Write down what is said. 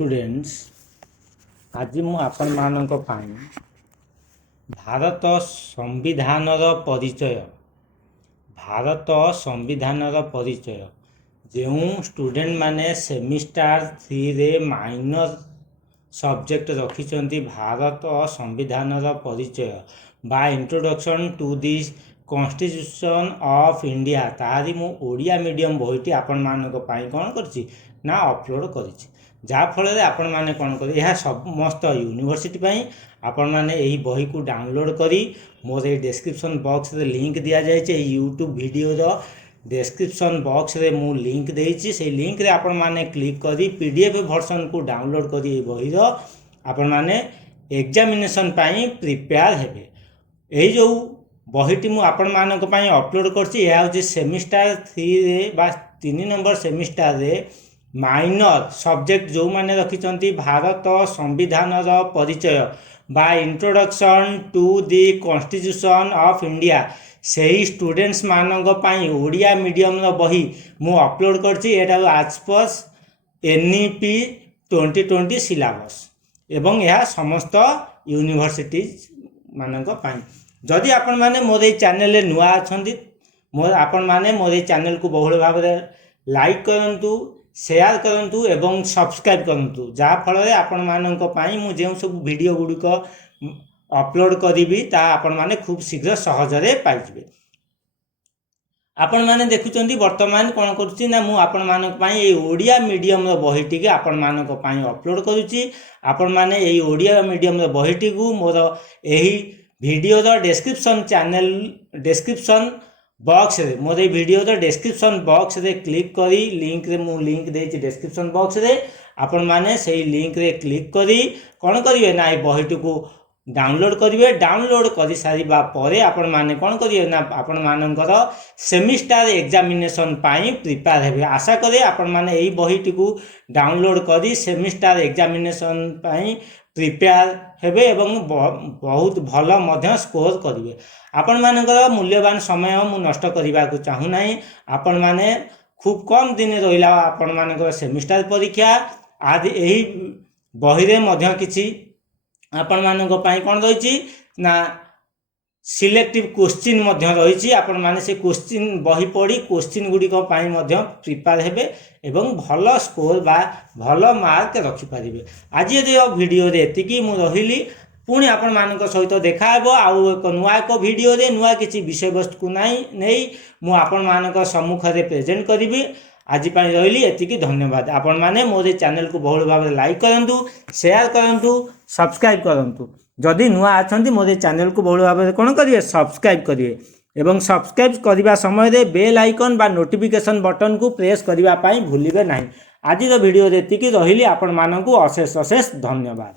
Students आज मु आपण मानक पाई भारत संविधानर परिचय जो स्टूडेंट माने सेमिस्टर 3 रे माइनर सब्जेक्ट रखिछंती भारत संविधानर परिचय बा introduction to this constitution of India तारी मु ओडिया मीडियम बहीटी आपण मानक पाई कोन करछि ना अपलोड करिछि जहाँ फल आपण मैंने कौन कर यह समस्त यूनिवर्सिटी पाई आपण मैंने यही बही को डाउनलोड करी मोर ये डिस्क्रिप्शन बॉक्स रे लिंक दिया जाए यूट्यूब वीडियो डिस्क्रिप्शन बॉक्स रे मु लिंक देइछि से लिंक रे आपण मैंने क्लिक करी पीडीएफ वर्जन को डाउनलोड करी ये बही आपण मैंने एग्जामिनेशन पाई प्रिपेयर हेबे यही जो बहीटी मु आपण मानक पाई अपलोड करछि यह होछि सेमिस्टर 3 रे बा 3 नंबर सेमिस्टर रे माइनर सब्जेक्ट जो मैंने रखिंट भारत संविधान परिचय बा introduction to the constitution of India से ही स्टूडेंट्स मानक पाई ओडिया मीडियम बही मु अपलोड करछि एटा आज पर एनईपी 2020 सिलेबस एवं यह समस्त यूनिवर्सिटीज मानक पाई जदि आपण माने मोर ए चैनल रे नुआ अछंती मोर आपण माने मोर ए चैनल को बहुल भाव लाइक करंतु शेयर करंतु एवं सब्सक्राइब करंतु जहाँ फल आपण मानक पाई मु जे सब वीडियो गुड़िक अपलोड करी ता आपण माने खूब शीघ्र सहजरे पाइबे आपण माने देखुचंती वर्तमान कोन करूची ना मु आपण मानक पाई ए ओडिया मीडियम रो बहीटी के आपण मानक पाई अपलोड करूची आपण माने ए ओडिया मीडियम रो बहीटी को मोर एही वीडियो रो डिस्क्रिप्शन चैनल डिस्क्रिप्शन बॉक्स रे मोर वीडियो तो डिस्क्रिप्शन बॉक्स रे क्लिक करी लिंक रे मु लिंक देछि डिस्क्रिप्शन बॉक्स रे आपण माने सेही लिंक रे क्लिक करी कोन करिवे ना ए बहीटी को डाउनलोड करिवे डाउनलोड करि सारिबा परे आपण माने कोन करिवे ना आपण मानकर सेमिस्टर एग्जामिनेशन पाई प्रिपेयर हेबे आशा करे आपण माने एही बहीटी को डाउनलोड करी सेमिस्टर एग्जामिनेशन पाई प्रिपेयर हेबे एवं बहुत भल मध्य स्कोर करिवे आपण मानकर मूल्यवान समय मु नष्ट करने को चाहू ना आपण माने खूब कम दिन रहा आपण मानकर सेमिस्टर परीक्षा आज यही बही रे मध्य किछि आपण मानक पाई कोन रहिछि ना सिलेक्टिव क्वेश्चन मध्य रहिछि आपण माने से क्वेश्चन बही पढ़ी क्वेश्चन गुडी को पाई मध्य प्रिपेयर हेबे एवं भल स्कोर बा भल मार्क रखि परिबे आज ये वीडियो रे एतिकी मु रहिली पुणी आपण मानक सहित देखा हेबो आउ एक नुआ एक वीडियो रे नुआ किछि विषय वस्तु को नहीं मु आपण मानक सम्मुख रे प्रेजेंट करिबी आज पाई रहिली एतिकी धन्यवाद आपण माने मोर चैनल को बहुल भाव लाइक करंतु शेयर करंतु सब्सक्राइब करंतु जदि नुआ अछंती मोर चैनल को बहुल भाव कोन करिवे सब्सक्राइब करिवे एवं सब्सक्राइब करबा समय रे बेल आइकन बा नोटिफिकेशन बटन को प्रेस करबा पाई भूलिबे नाही आज वीडियो एतिकी रहिली आपण मानकु अशेष अशेष धन्यवाद।